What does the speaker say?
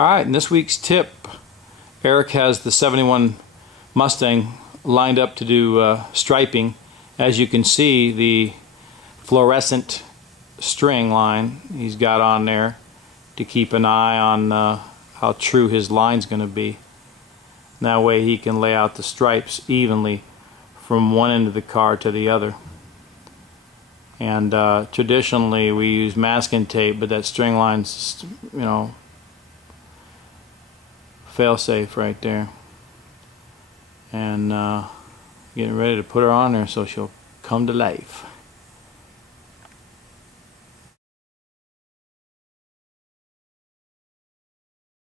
Alright, in this week's tip, Eric has the 71 Mustang lined up to do striping. As you can see, the fluorescent string line he's got on there to keep an eye on how true his line's going to be. That way he can lay out the stripes evenly from one end of the car to the other. And traditionally we use masking tape, but that string line's, you know, fail-safe right there. And getting ready to put her on there so she'll come to life.